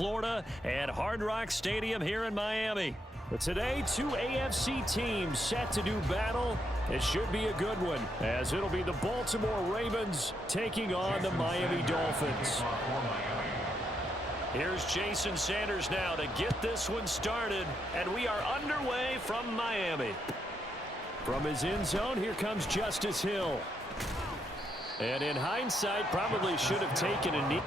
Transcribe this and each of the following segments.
Florida at Hard Rock Stadium here in Miami. But today, two AFC teams set to do battle. It should be a good one, as it'll be the Baltimore Ravens taking on the Miami Dolphins. Here's Jason Sanders now to get this one started, and we are underway from Miami. From his end zone, here comes Justice Hill. And in hindsight, probably should have taken a knee.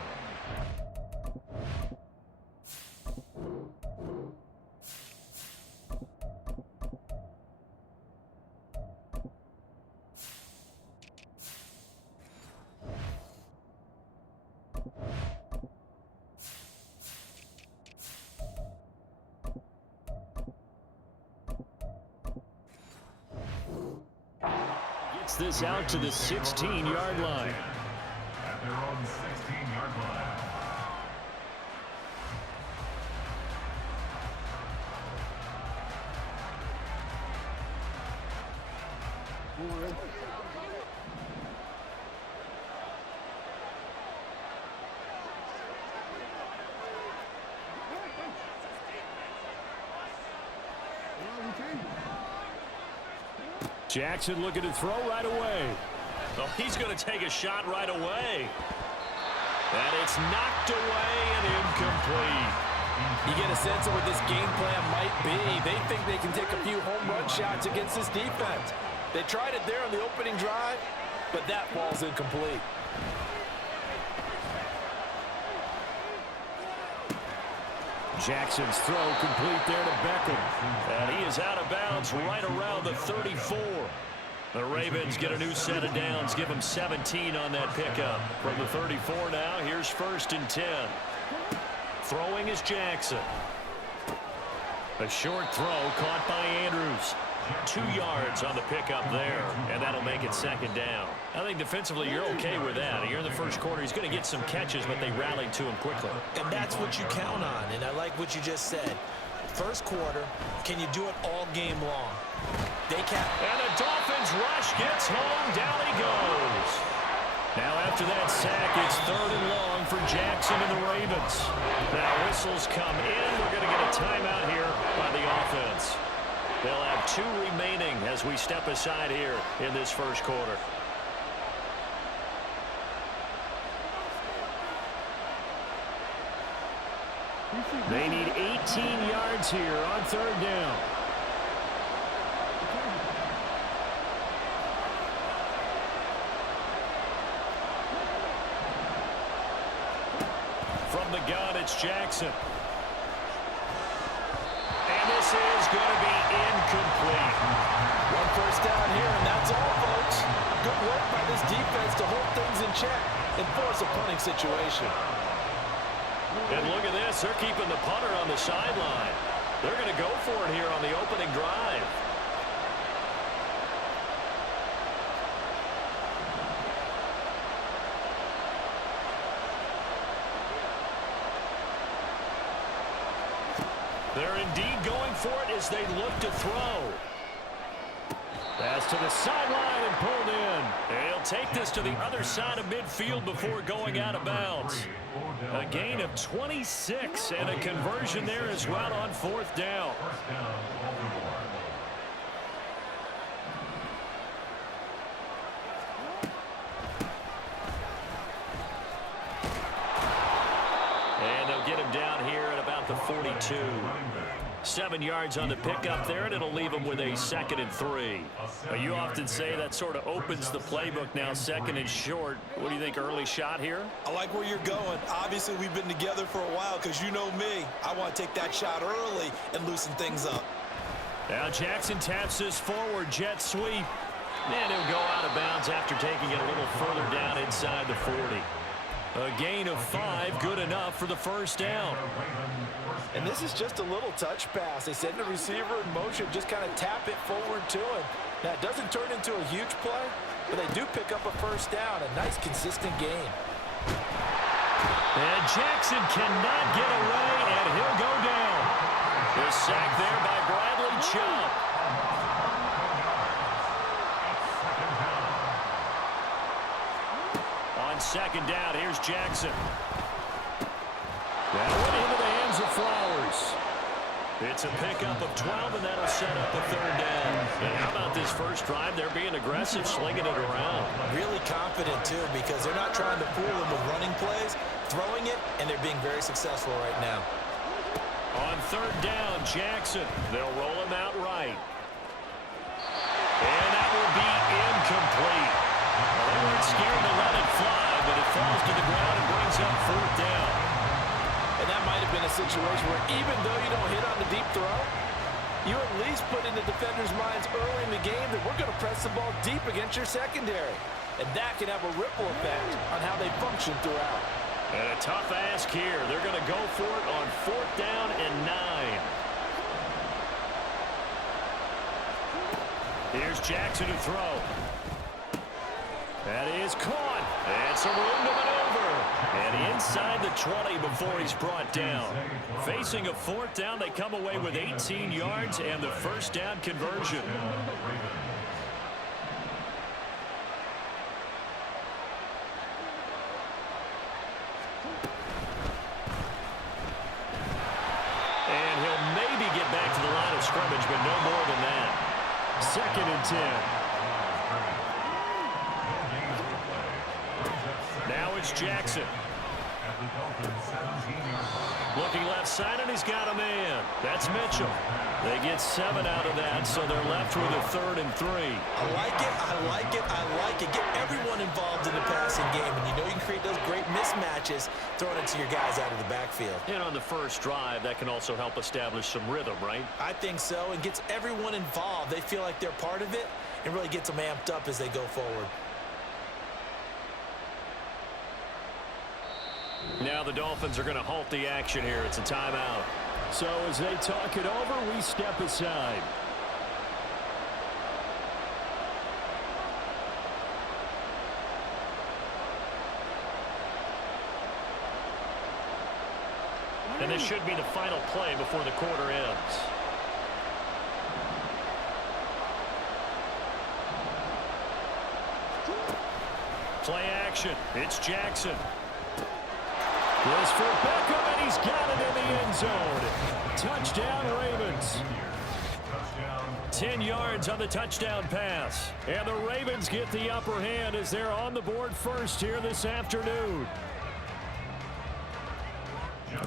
Gets this out to the 16-yard line. At their own 16-yard line. Jackson looking to throw right away. Oh, he's going to take a shot right away. And it's knocked away and incomplete. You get a sense of what this game plan might be. They think they can take a few home run shots against this defense. They tried it there on the opening drive, but that ball's incomplete. Jackson's throw complete there to Beckham. And he is out of bounds right around the 34. The Ravens get a new set of downs. Give them 17 on that pickup. From the 34 now, here's 1st and 10. Throwing is Jackson. A short throw caught by Andrews. 2 yards on the pickup there, and that'll make it 2nd down. I think defensively you're okay with that. Here in the first quarter, he's going to get some catches, but they rallied to him quickly. And that's what you count on, and I like what you just said. First quarter, can you do it all game long? They can. And the Dolphins rush gets home. Down he goes. Now after that sack, it's 3rd and long for Jackson and the Ravens. Now whistles come in. We're going to get a timeout here by the offense. They'll have 2 remaining as we step aside here in this first quarter. They need 18 yards here on 3rd down. From the gun, it's Jackson. And this is going to be incomplete. 1 first down here, and that's all, folks. Good work by this defense to hold things in check and force a punting situation. And look at this. They're keeping the punter on the sideline. They're going to go for it here on the opening drive. They're indeed going for it as they look to throw. Pass to the sideline and pulled in. They'll take this to the other side of midfield before going out of bounds. A gain of 26 and a conversion there as well on 4th down. And they'll get him down here at about the 42. 7 yards on the pickup there, and it'll leave them with a 2nd and 3. You often say that sort of opens the playbook now, 2nd and short. What do you think, early shot here? I like where you're going. Obviously, we've been together for a while because you know me. I want to take that shot early and loosen things up. Now Jackson taps this forward, jet sweep. And he'll go out of bounds after taking it a little further down inside the 40. A gain of 5, good enough for the 1st down. And this is just a little touch pass. They send the receiver in motion, just kind of tap it forward to him. Now, it doesn't turn into a huge play, but they do pick up a 1st down. A nice, consistent game. And Jackson cannot get away, and he'll go down. The sack there by Bradley Chubb. On 2nd down, here's Jackson. That went into the It's a pickup of 12, and that'll set up a third down. And how about this first drive? They're being aggressive, slinging it around. Really confident, too, because they're not trying to fool them with running plays, throwing it, and they're being very successful right now. On third down, Jackson. They'll roll him out right. And that will be incomplete. Well, they weren't scared to let it fly, but it falls to the ground and brings up fourth down. And that might have been a situation where even though you don't hit on the deep throw, you at least put in the defenders' minds early in the game that we're going to press the ball deep against your secondary. And that can have a ripple effect on how they function throughout. And a tough ask here. They're going to go for it on fourth down and 9. Here's Jackson to throw. That is caught. And some room to maneuver. And inside the 20 before he's brought down. Facing a fourth down, they come away with 18 yards and the first down conversion. And he'll maybe get back to the line of scrimmage, but no more than that. Second and 10. Now it's Jackson. Looking left side, and he's got a man. That's Mitchell. They get 7 out of that, so they're left with a 3rd and 3. I like it, I like it, I like it. Get everyone involved in the passing game, and you know you can create those great mismatches throwing it to your guys out of the backfield. And on the first drive, that can also help establish some rhythm, right? I think so, and gets everyone involved. They feel like they're part of it, and really gets them amped up as they go forward. Now the Dolphins are going to halt the action here. It's a timeout. So as they talk it over, we step aside. And this should be the final play before the quarter ends. Play action. It's Jackson. This for Beckham, and he's got it in the end zone. Touchdown, Ravens. 10 yards on the touchdown pass. And the Ravens get the upper hand as they're on the board first here this afternoon.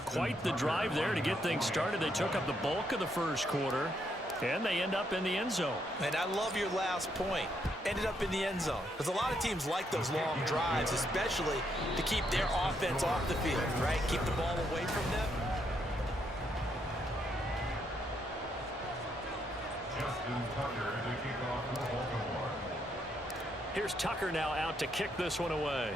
Quite the drive there to get things started. They took up the bulk of the first quarter, and they end up in the end zone. And I love your last point. Ended up in the end zone. Because a lot of teams like those long drives, especially to keep their offense off the field, right? Keep the ball away from them. Here's Tucker now out to kick this one away.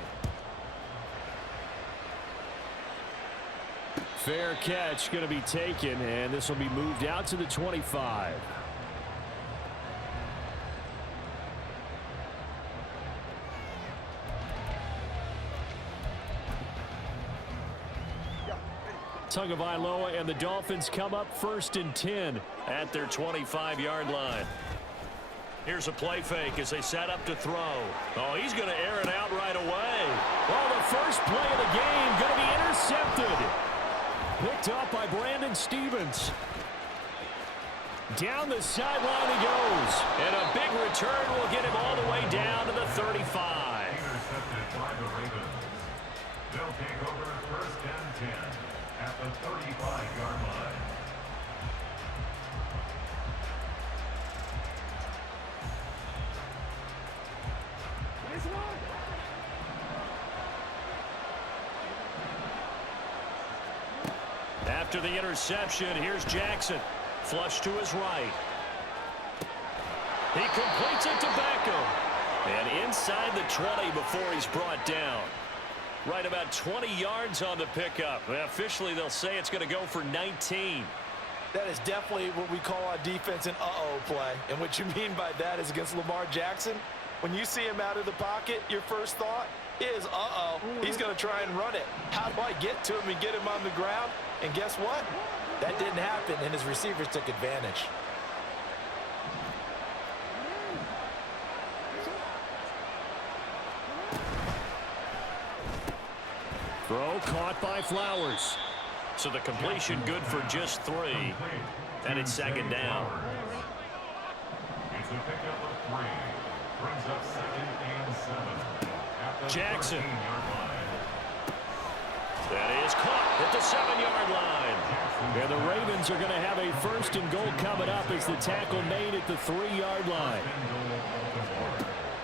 Fair catch going to be taken, and this will be moved out to the 25. Tagovailoa and the Dolphins come up 1st and 10 at their 25-yard line. Here's a play fake as they set up to throw. Oh, he's going to air it out right away. Well, the first play of the game going to be intercepted. Picked up by Brandon Stevens. Down the sideline he goes. And a big return will get him all the way down to the 35. Intercepted by the Ravens. They'll take over 1st and 10 at the 35-yard line. After the interception, here's Jackson. Flush to his right. He completes it to Beckham. And inside the 20 before he's brought down. Right about 20 yards on the pickup. Officially, they'll say it's going to go for 19. That is definitely what we call on defense an uh-oh play. And what you mean by that is against Lamar Jackson, when you see him out of the pocket, your first thought is, uh-oh, he's going to try and run it. How do I get to him and get him on the ground? And guess what? That didn't happen, and his receivers took advantage. Throw caught by Flowers. So the completion good for just 3. And it's second down. It's a pickup of 3. Brings up 2nd and 7. At the Jackson. 13-yard line. That is caught at the 7-yard line. And the Ravens are going to have a 1st and goal coming up as the tackle made at the 3-yard line.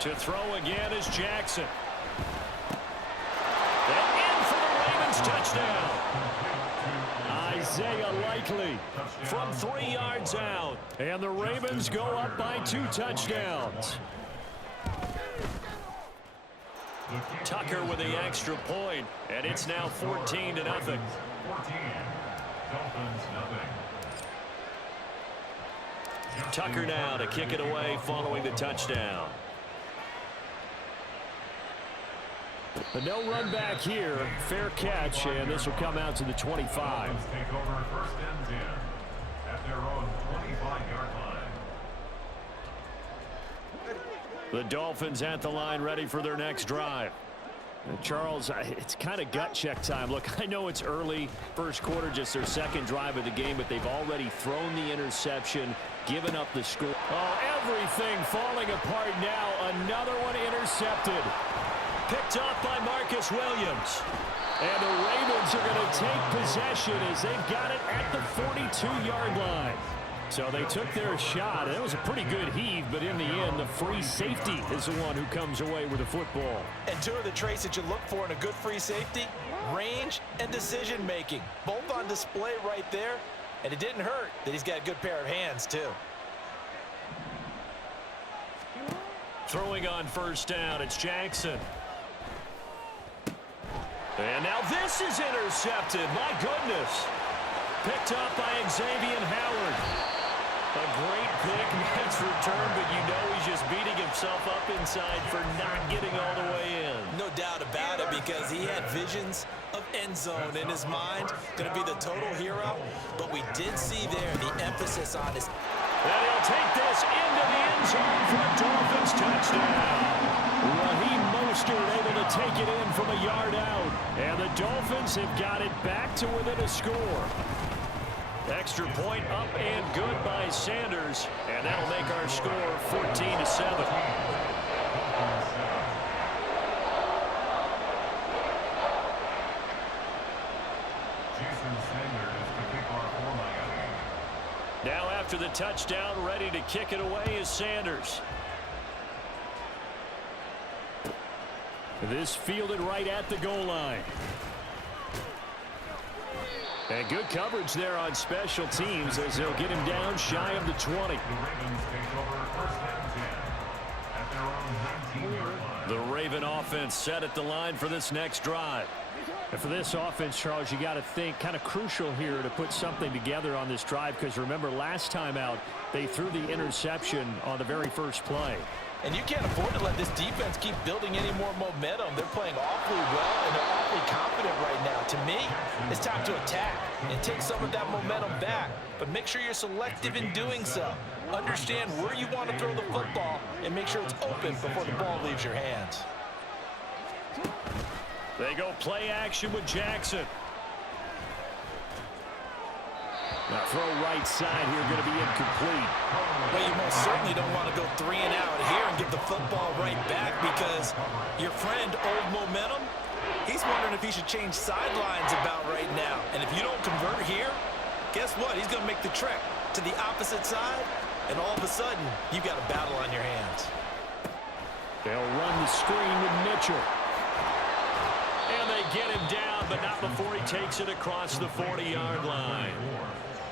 To throw again is Jackson. And in for the Ravens touchdown. Isaiah Likely from 3 yards out. And the Ravens go up by 2 touchdowns. Tucker with the extra point, and it's now 14-0. 14. Dolphins, nothing. Tucker now to kick it away following the touchdown. But no run back here. Fair catch, and this will come out to the 25. Dolphins take over 1st and 10 at their own 25-yard line. The Dolphins at the line, ready for their next drive. Charles, it's kind of gut check time. Look, I know it's early, first quarter, just their 2nd drive of the game, but they've already thrown the interception, given up the score. Oh, everything falling apart now. Another one intercepted. Picked off by Marcus Williams. And the Ravens are going to take possession as they've got it at the 42-yard line. So they took their shot. It was a pretty good heave, but in the end, the free safety is the one who comes away with the football. And 2 of the traits that you look for in a good free safety, range and decision-making. Both on display right there. And it didn't hurt that he's got a good pair of hands, too. Throwing on 1st down, it's Jackson. And now this is intercepted. My goodness. Picked up by Xavier Howard. A great pick, nice return, but you know he's just beating himself up inside for not getting all the way in. No doubt about it, because he had visions of end zone in his mind. Going to be the total hero. But we did see there the emphasis on his... And he'll take this into the end zone for a Dolphins touchdown. Raheem Mostert able to take it in from a yard out. And the Dolphins have got it back to within a score. Extra point up and good by Sanders. And that'll make our score 14-7. Now after the touchdown, ready to kick it away is Sanders. This fielded right at the goal line. And good coverage there on special teams as they'll get him down shy of the 20. The Ravens take over 1st and 10 at their own 19-yard line. The Raven offense set at the line for this next drive. And for this offense, Charles, you got to think kind of crucial here to put something together on this drive, because remember last time out they threw the interception on the very first play. And you can't afford to let this defense keep building any more momentum. They're playing awfully well, and they're awfully confident right now. To me, it's time to attack and take some of that momentum back. But make sure you're selective in doing so. Understand where you want to throw the football and make sure it's open before the ball leaves your hands. They go play action with Jackson. Now throw right side here, going to be incomplete. Well, you most certainly don't want to go 3 and out here and give the football right back, because your friend, Old Momentum, he's wondering if he should change sidelines about right now. And if you don't convert here, guess what? He's going to make the trek to the opposite side, and all of a sudden, you've got a battle on your hands. They'll run the screen with Mitchell. And they get him down, but not before he takes it across the 40-yard line.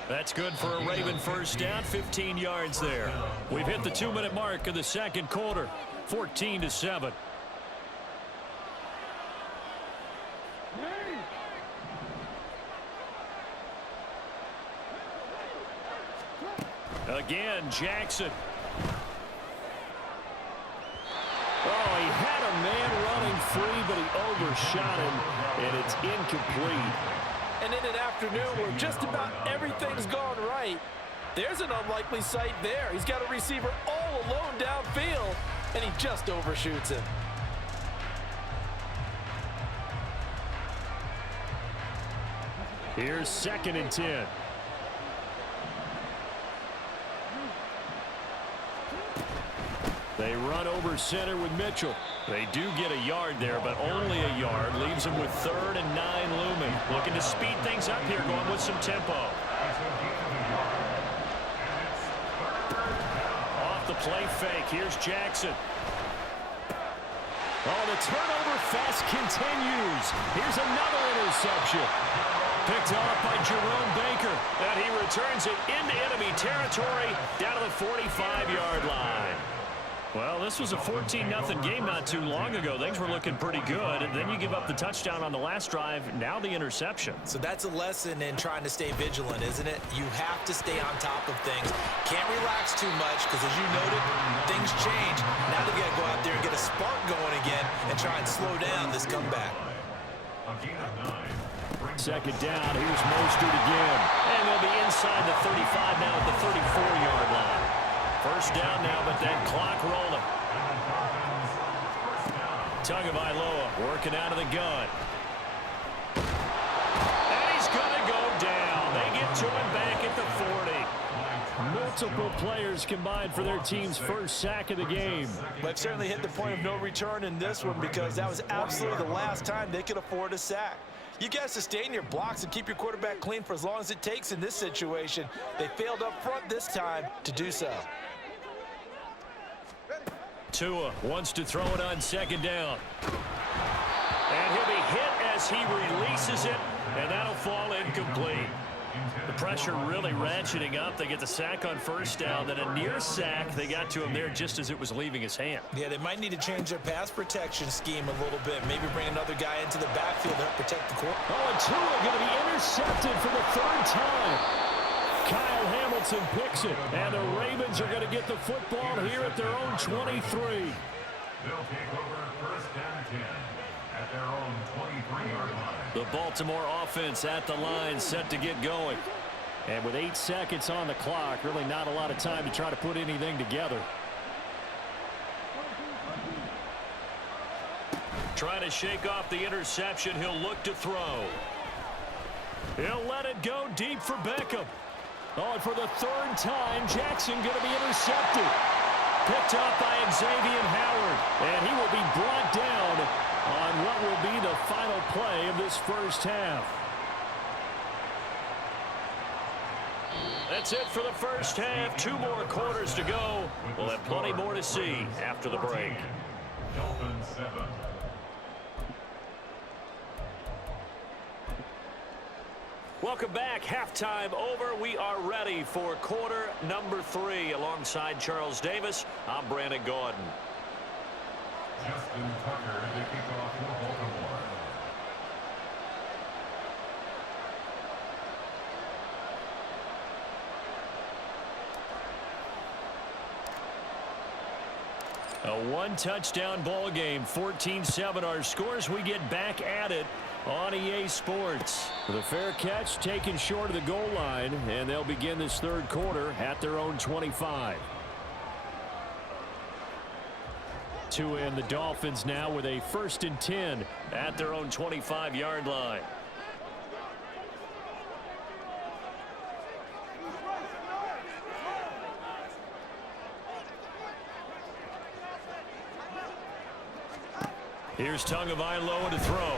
That's good for a Raven first down, 15 yards there. We've hit the 2-minute mark of the second quarter, 14-7. Again, Jackson. Oh, he had a man running free, but he overshot him, and it's incomplete. And in an afternoon where just about everything's gone right, there's an unlikely sight there. He's got a receiver all alone downfield, and he just overshoots him. Here's 2nd and 10. They run over center with Mitchell. They do get a yard there, but only a yard. Leaves them with 3rd and 9 looming. Looking to speed things up here, going with some tempo. Off the play fake. Here's Jackson. Oh, the turnover fest continues. Here's another interception. Picked off by Jerome Baker. And he returns it into enemy territory down to the 45-yard line. Well, this was a 14-0 game not too long ago. Things were looking pretty good. And then you give up the touchdown on the last drive. Now the interception. So that's a lesson in trying to stay vigilant, isn't it? You have to stay on top of things. Can't relax too much because, as you noted, things change. Now they've got to go out there and get a spark going again and try and slow down this comeback. 2nd down. Here's Mostert again. And they'll be inside the 35 now at the 34-yard line. 1st down now, but that clock rolling. Tagovailoa working out of the gun. And he's going to go down. They get to him back at the 40. Multiple players combined for their team's 1st sack of the game. They've certainly hit the point of no return in this one because that was absolutely the last time they could afford a sack. You got to sustain your blocks and keep your quarterback clean for as long as it takes in this situation. They failed up front this time to do so. Tua wants to throw it on 2nd down. And he'll be hit as he releases it, and that'll fall incomplete. The pressure really ratcheting up. They get the sack on 1st down, then a near sack. They got to him there just as it was leaving his hand. Yeah, they might need to change their pass protection scheme a little bit. Maybe bring another guy into the backfield to help protect the quarterback. Oh, and Tua going to be intercepted for the 3rd time. Kyle Hamilton picks it, and the Ravens are going to get the football here at their own 23. They'll take over 1st and 10 at their own 23-yard line. The Baltimore offense at the line, set to get going. And with 8 seconds on the clock, really not a lot of time to try to put anything together. Trying to shake off the interception. He'll look to throw. He'll let it go deep for Beckham. Oh, and for the 3rd time, Jackson going to be intercepted. Picked up by Xavier Howard. And he will be brought down on what will be the final play of this 1st half. That's it for the 1st half. 2 more quarters to go. We'll have plenty more to see after the break. Dolphins 7. Welcome back. Halftime over. We are ready for quarter number 3. Alongside Charles Davis, I'm Brandon Gordon. Justin Tucker to kick off for Baltimore. A 1-touchdown ball game, 14-7 our scores. We get back at it on EA Sports. The fair catch taken short of the goal line, and they'll begin this 3rd quarter at their own 25. Tua and the Dolphins now with a 1st and 10 at their own 25-yard line. Here's Tagovailoa to throw.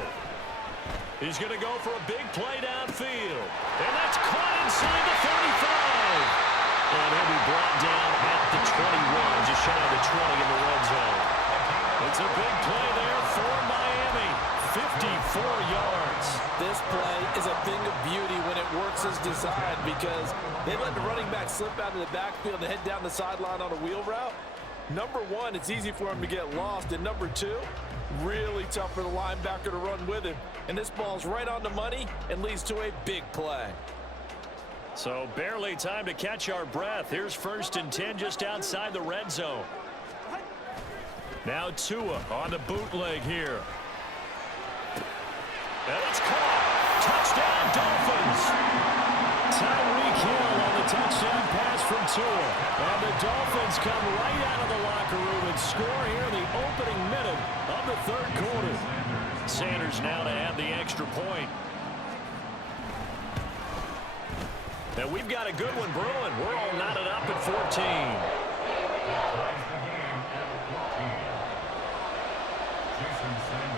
He's going to go for a big play downfield. And that's caught inside the 35. And he'll be brought down at the 21, just shy of the 20 in the red zone. It's a big play there for Miami. 54 yards. This play is a thing of beauty when it works as designed because they let the running back slip out of the backfield and head down the sideline on a wheel route. Number 1, it's easy for him to get lost. And number 2, really tough for the linebacker to run with him. And this ball's right on the money and leads to a big play. So barely time to catch our breath. Here's 1st and 10 just outside the red zone. Now Tua on the bootleg here. And it's caught. Touchdown Dolphins. Tyreek Hill on the touchdown pass from Tua. And the Dolphins come right out of the locker room and score here in the opening minute of the 3rd quarter. Sanders now to add the extra point. And we've got a good one brewing. We're all knotted up at 14.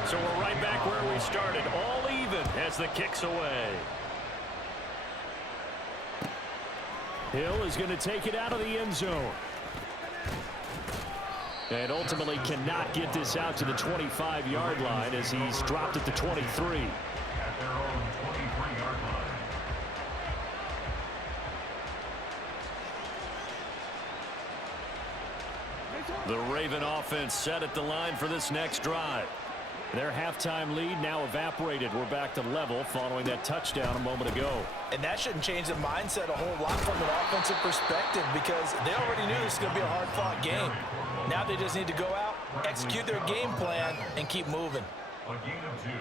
So we're right back where we started, all even as the kick's away. Hill is going to take it out of the end zone. And ultimately cannot get this out to the 25-yard line as he's dropped at the 23. At their own 23-yard line. The Raven offense set at the line for this next drive. Their halftime lead now evaporated. We're back to level following that touchdown a moment ago. And that shouldn't change the mindset a whole lot from an offensive perspective because they already knew this was going to be a hard-fought game. Now they just need to go out, execute their game plan, and keep moving.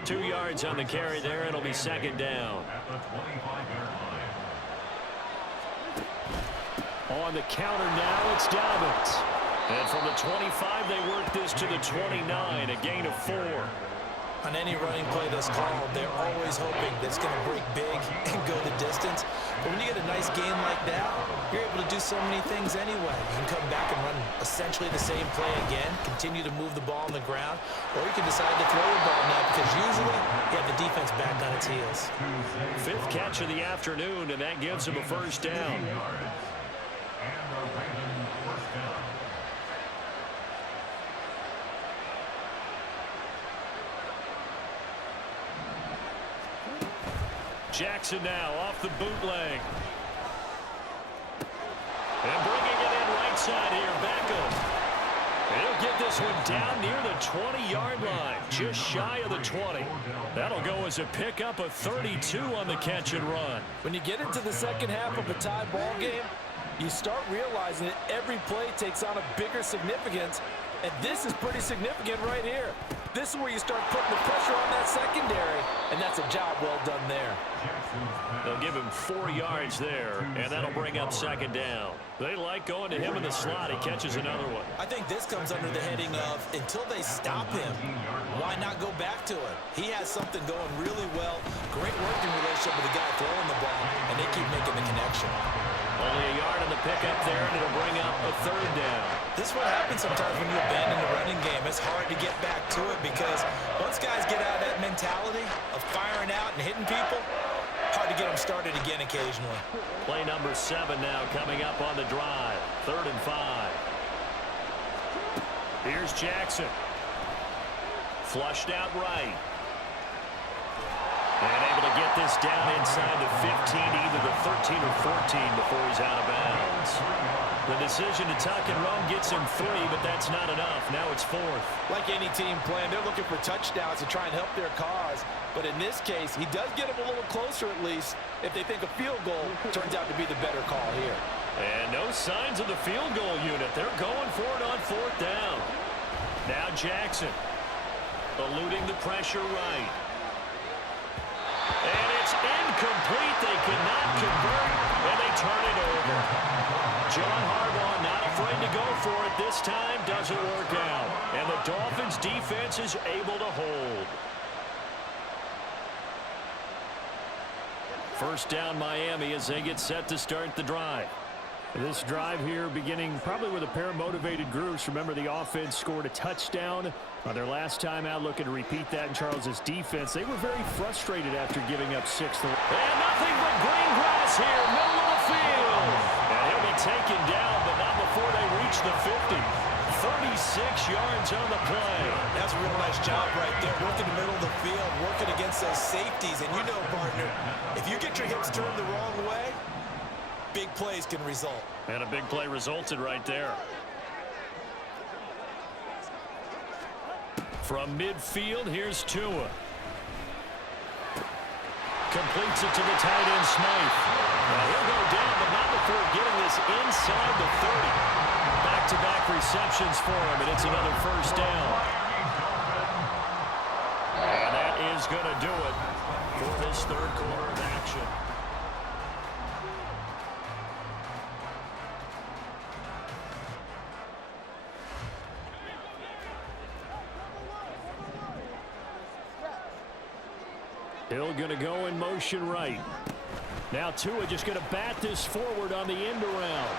2 yards on the carry there. It'll be second down. At the 25-yard line. On the counter now, it's Dobbins. And from the 25, they work this to the 29, a gain of 4. On any running play that's called, they're always hoping that it's going to break big and go the distance. But when you get a nice game like that, you're able to do so many things anyway. You can come back and run essentially the same play again, continue to move the ball on the ground, or you can decide to throw the ball now because usually you have the defense back on its heels. 5th catch of the afternoon, and that gives him a first down. And the Raven first down. Jackson now off the bootleg. And bringing it in right side here, Beckham. He'll get this one down near the 20-yard line, just shy of the 20. That'll go as a pickup of 32 on the catch and run. When you get into the second half of a tie ball game, you start realizing that every play takes on a bigger significance, and this is pretty significant right here. This is where you start putting the pressure on that secondary, and that's a job well done there. They'll give him 4 yards there, and that'll bring up second down. They like going to him in the slot. He catches another one. I think this comes under the heading of until they stop him, why not go back to it? He has something going really well, great working relationship with the guy throwing the ball, and they keep making the connection. Only a yard on the pickup there, and it'll bring up a third down. This is what happens sometimes when you abandon the running game. It's hard to get back to it because once guys get out of that mentality of firing out and hitting people, hard to get them started again occasionally. Play number 7 now coming up on the drive. 3rd and 5. Here's Jackson. Flushed out right. And able to get this down inside the 15, either the 13 or 14 before he's out of bounds. The decision to tuck and run gets him 3, but that's not enough. Now it's 4th. Like any team playing, they're looking for touchdowns to try and help their cause. But in this case, he does get them a little closer at least if they think a field goal turns out to be the better call here. And no signs of the field goal unit. They're going for it on 4th down. Now Jackson eluding the pressure right. And it's incomplete. They cannot convert, and they turn it over. John Harbaugh not afraid to go for it this time. Doesn't work out. And the Dolphins defense is able to hold. First down Miami as they get set to start the drive. This drive here beginning probably with a pair of motivated groups. Remember, the offense scored a touchdown on their last time out, looking to repeat that in Charles's defense. They were very frustrated after giving up 6. And nothing but green grass here, middle of the field. And he'll be taken down, but not before they reach the 50. 36 yards on the play. That's a real nice job right there, working the middle of the field, working against those safeties. And you know, partner, if you get your hips turned the wrong way, big plays can result. And a big play resulted right there. From midfield, here's Tua. Completes it to the tight end, Smythe. Now he'll go down, but not before getting this inside the 30. Back-to-back receptions for him, and it's another first down. And that is going to do it for this third quarter of action. Hill going to go in motion right. Now Tua just going to bat this forward on the end around.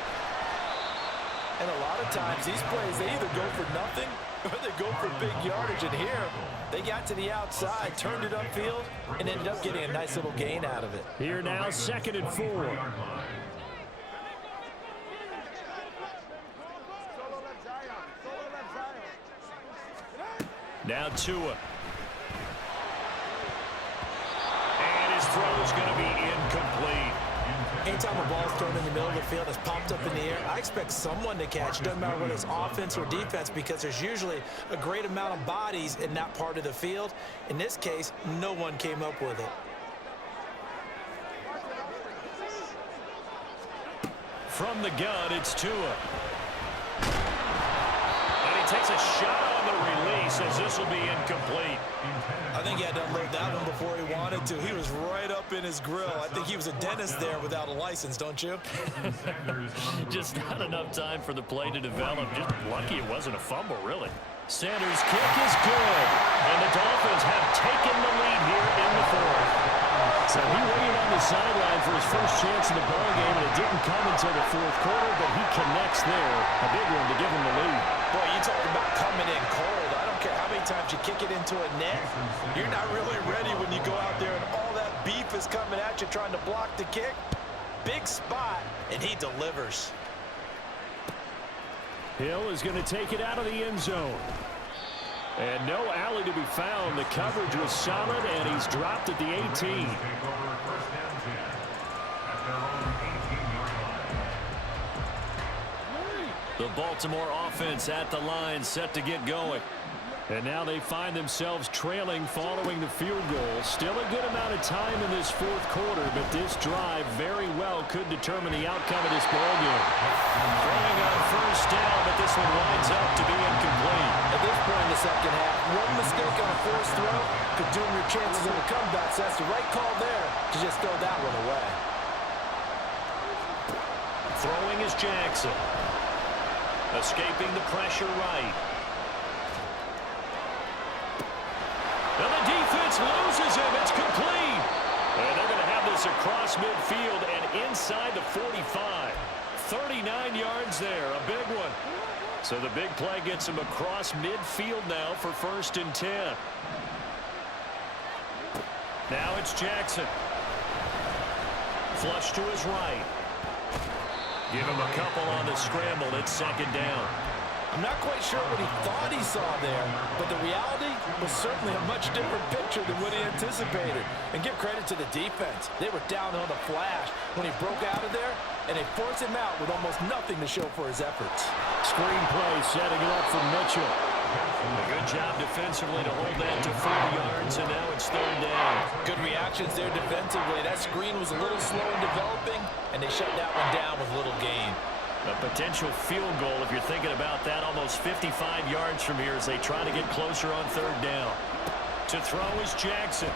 And a lot of times these plays, they either go for nothing or they go for big yardage. And here, they got to the outside, turned it upfield, and ended up getting a nice little gain out of it. Here now, 2nd and 4. Now Tua. And his throw is going to be incomplete. Anytime a ball is thrown in the middle of the field, it's popped up in the air, I expect someone to catch. It doesn't matter whether it's offense or defense, because there's usually a great amount of bodies in that part of the field. In this case, no one came up with it. From the gun, it's Tua. And he takes a shot on the release as this will be incomplete. I think he had to unload that one before he wanted to. He was right up in his grill. I think he was a dentist there without a license, don't you? Just not enough time for the play to develop. Just lucky it wasn't a fumble, really. Sanders' kick is good. And the Dolphins have taken the lead here in the 4th. So he waited on the sideline for his first chance in the ballgame, and it didn't come until the 4th quarter, but he connects there. A big one to give him the lead. Boy, you talk about coming in cold. I don't care how many times you kick it into a net. You're not really ready when you go out there and all that beef is coming at you trying to block the kick. Big spot, and he delivers. Hill is going to take it out of the end zone. And no alley to be found. The coverage was solid, and he's dropped at the 18. The Baltimore offense at the line, set to get going. And now they find themselves trailing following the field goal. Still a good amount of time in this 4th quarter, but this drive very well could determine the outcome of this ballgame. Throwing on 1st down, but this one winds up to be incomplete. At this point in the 2nd half, one mistake on a forced throw could doom your chances of a comeback. So that's the right call there to just throw that one away. Throwing is Jackson. Escaping the pressure right. And the defense loses him. It's complete. And they're going to have this across midfield and inside the 45. 39 yards there. A big one. So the big play gets him across midfield now for 1st and 10. Now it's Jackson. Flush to his right. Give him a couple on the scramble. It's 2nd down. I'm not quite sure what he thought he saw there, but the reality was certainly a much different picture than what he anticipated. And give credit to the defense. They were down on the flash when he broke out of there, and they forced him out with almost nothing to show for his efforts. Screen play setting it up for Mitchell. A good job defensively to hold that to 40 yards, and now it's 3rd down. Good reactions there defensively. That screen was a little slow in developing, and they shut that one down with little gain. A potential field goal, if you're thinking about that, almost 55 yards from here as they try to get closer on 3rd down. To throw is Jackson.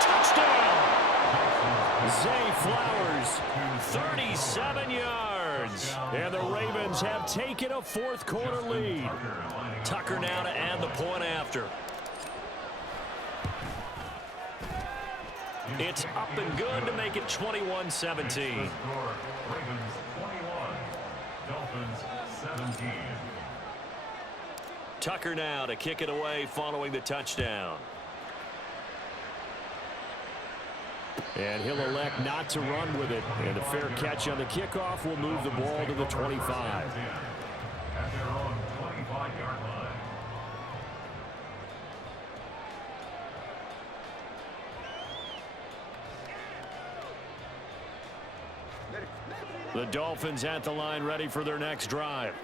Touchdown! Zay Flowers, 37 yards. And the Ravens have taken a 4th quarter lead. Tucker now to add the point after. It's up and good to make it 21-17. Ravens 21, Dolphins 17. Tucker now to kick it away following the touchdown. And he'll elect not to run with it. And a fair catch on the kickoff will move the ball to the 25. At their own 25-yard line. The Dolphins at the line ready for their next drive.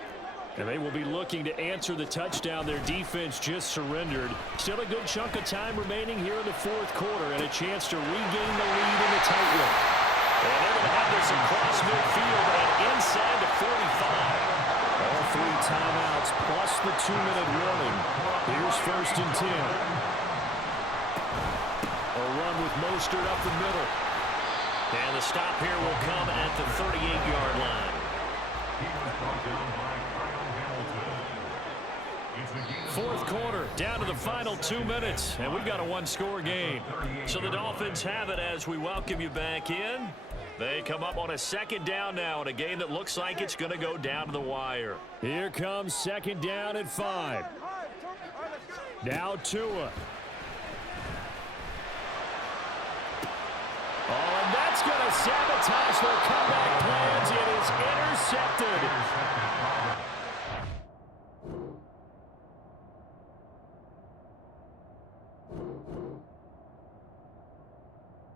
And they will be looking to answer the touchdown their defense just surrendered. Still a good chunk of time remaining here in the 4th quarter and a chance to regain the lead in the tightrope. And they're going to have this across midfield and inside the 45. All 3 timeouts plus the 2-minute warning. Here's 1st and 10. A run with Mostert up the middle. And the stop here will come at the 38-yard line. He was brought down by Hamilton. Fourth quarter, down to the final 2 minutes, and we've got a one-score game. So the Dolphins have it as we welcome you back in. They come up on a second down now in a game that looks like it's going to go down to the wire. Here comes second down at 5. Now Tua. Oh, and that's going to sabotage their comeback plans. It is intercepted.